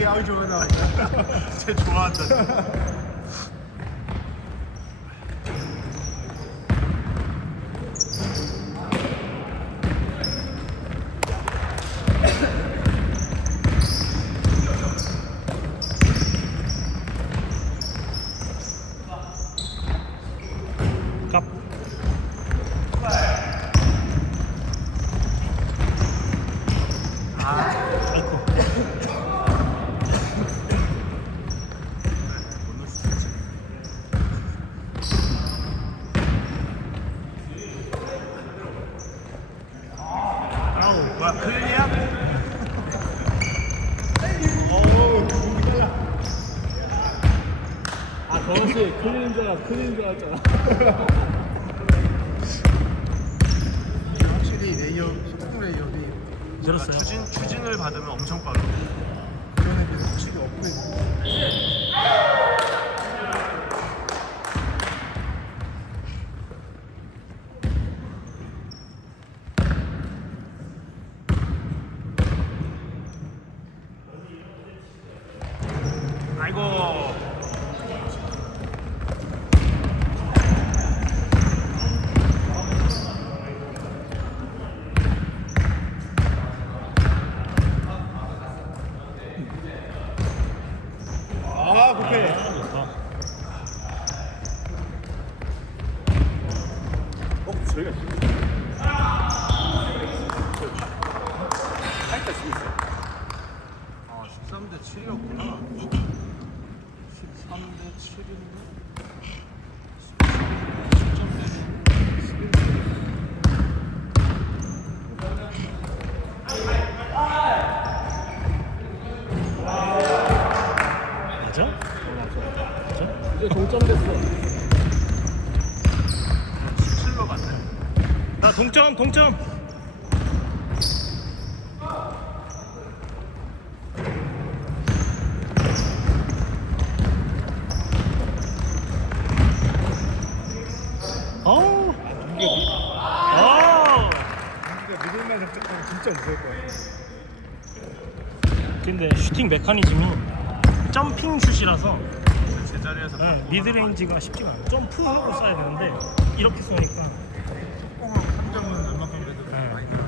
이게 아우 좋아하나. 쟤 좋아한다. 진짜. 갑. 아이고. 아우 뭐야 클리야? 아 정원 씨 클린인 줄 알았 클린인 줄 알았잖아. 확실히 레이어 소통 레이어이 늘었어요. 추진 추진을 받으면 엄청 빠르. 그런 애들 확실히 업그레이드. 아이고. 아 오케이. 좋다. 어 저희가 살짝 지고 있어. 아 13 대 7이었구나. 13대 7인데. 맞아? 맞아? 이제 동점 됐어. 17로 갔네. 나 동점 동점. 어우. 어우. 우리가 미들만 거야. 근데 슈팅 메커니즘이 점핑 슛이라서 제자리에서 응, 미드레인지가 쉽지가 않아. 점프하고 쏴야 되는데 이렇게 쏘니까 뽕 3점은 웬만큼 그래도 네. 많이 들어.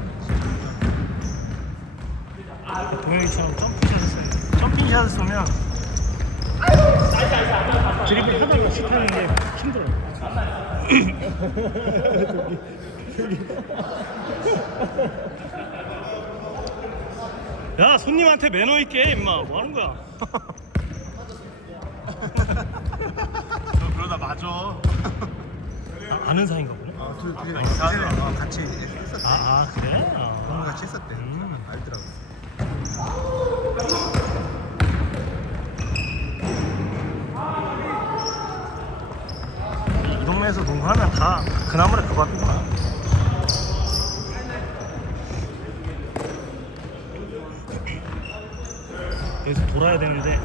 동영이처럼 점핑샷을 쏘요. 점핑샷을 쏘면 드리블 하다가 슛하는 게 힘들어요. 야 손님한테 매너 있게 임마 뭐 하는 거야? 저 그러다 맞아. 아, 아는 사이인가 보네. 아, 둘 둘이 아, 사실, 어, 같이 했었대. 아, 아 그래? 아. 같이 했었대. 음. 알더라고. 이 동네에서 농구하면 다 그나물에 그거 같구나. 여기서 돌아야 되는데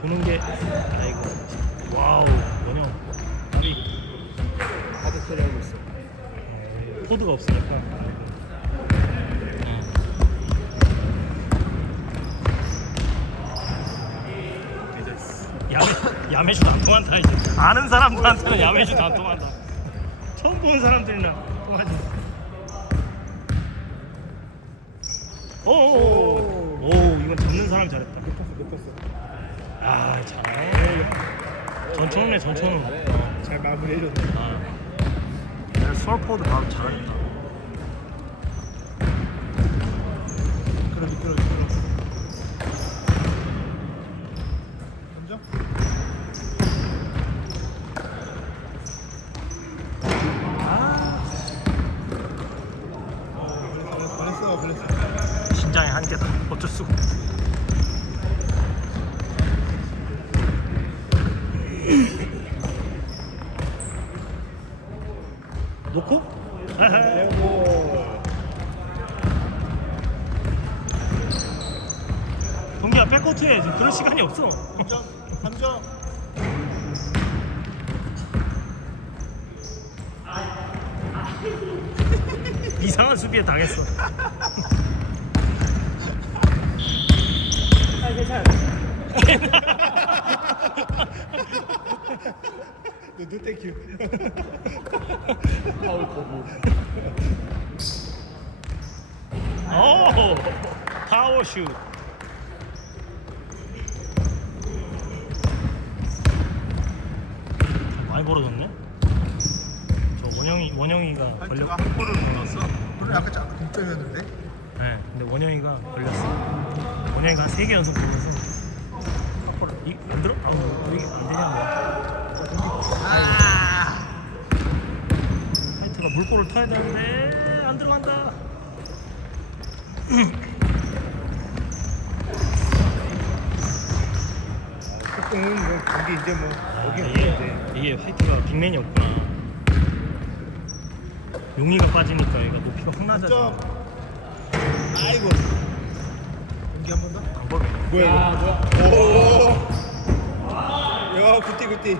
도는 게 아이고 와우 원형. 아니 가드 처리하고 있어. 코드가 없으니까. 야매 야매주도 안 통한다 이제. 아는 사람들한테는 야매주도 안 통한다. 처음 보는 사람들이나 통하지. 오오오 오 이건 잡는 사람 잘했다. 아 잘해 전천후네 전천후. 잘 마무리해줬네. 아 내가 스월포드 바로 잘하겠다 미끄러 미끄러 미끄러. 던져? 아. 보냈어 보냈어. 신장의 한계다 어쩔 수가 없어 놓고? 동기야 백코트해 지금 그럴 시간이 없어 3점 3점. 이상한 수비에 당했어 아 괜찮아 노 땡큐. 파울 거부. 오 파워슛 많이 벌어졌네 저 원영이 원영이가 걸렸 한 골을 못 넣었어. 그래 아까 짝 동점이었는데. 네 근데 원영이가 걸렸어 원영이가 세 개 연속 걸려서 이, 안 들어? 아, 뭐, 이게 안 되냐고 물꼬를 타야 되는데 안 들어간다 조금 뭐 경기 이제 뭐 여기 없는데. 이게 화이트가 빅맨이 없구나. 용이가 빠지니까 얘가 높이가 확 낮아져. 점. 아이고. 경기 한 번 더. 안 벌어. 뭐야 아 이거? 오. 야 굿띠 굿띠.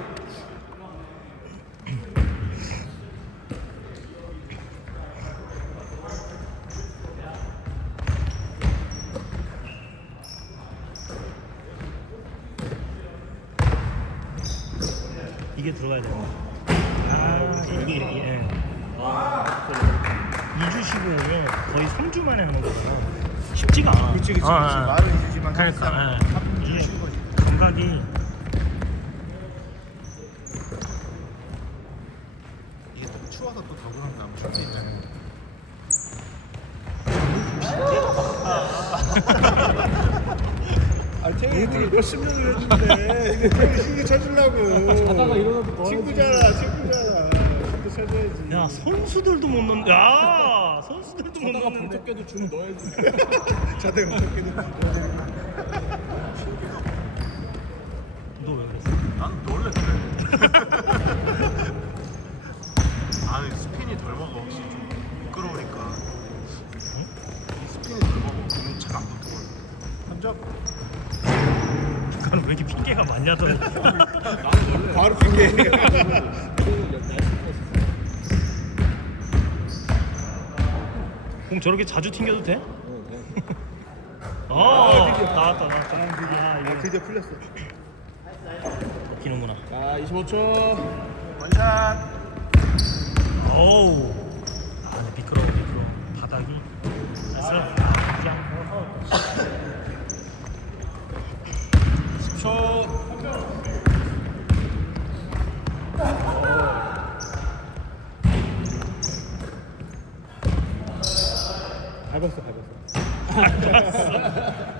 이게 들어가야 돼. 아, 이게. 예. 2주 쉬고 오면 거의 3주 만에 하는 거잖아. 쉽지가 않아. 그치 그치 그치. 어, 어. 말은 이지만 그러니까, 예. 한번 이게 쉰 거지. 감각이 이게 또 추워서 또 더 그런가 뭐 쉴수 있잖아. 아 태희 어떻게 몇십 년을 했는데 이게 일어나도 뭐 친구잖아 친구잖아 신기 쳐줘야지 야 선수들도 못 넣는. 야 선수들도 못 자다가 넣는데. 볼토끼도 주면 넣어야지. 자대가 어떻게든 너왜 그랬어? 난 원래 그래 아니 스핀이 덜 먹어 확실히 좀 미끄러우니까 이 스핀이 덜 먹어 그러면 잘안 붙어 한점 그건 왜 이렇게 핑계가 많냐더니. 바로 핑계 공 저렇게 자주 튕겨도 돼? 어, 아, 나왔다 나왔다. 아, 이거 드디어 풀렸어 먹히는구나. 자 25초. 원샷 어우. 아, 근데 미끄러워, 미끄러워. 바닥이. 나이스. 그냥. 초 밟았어. 밟았어.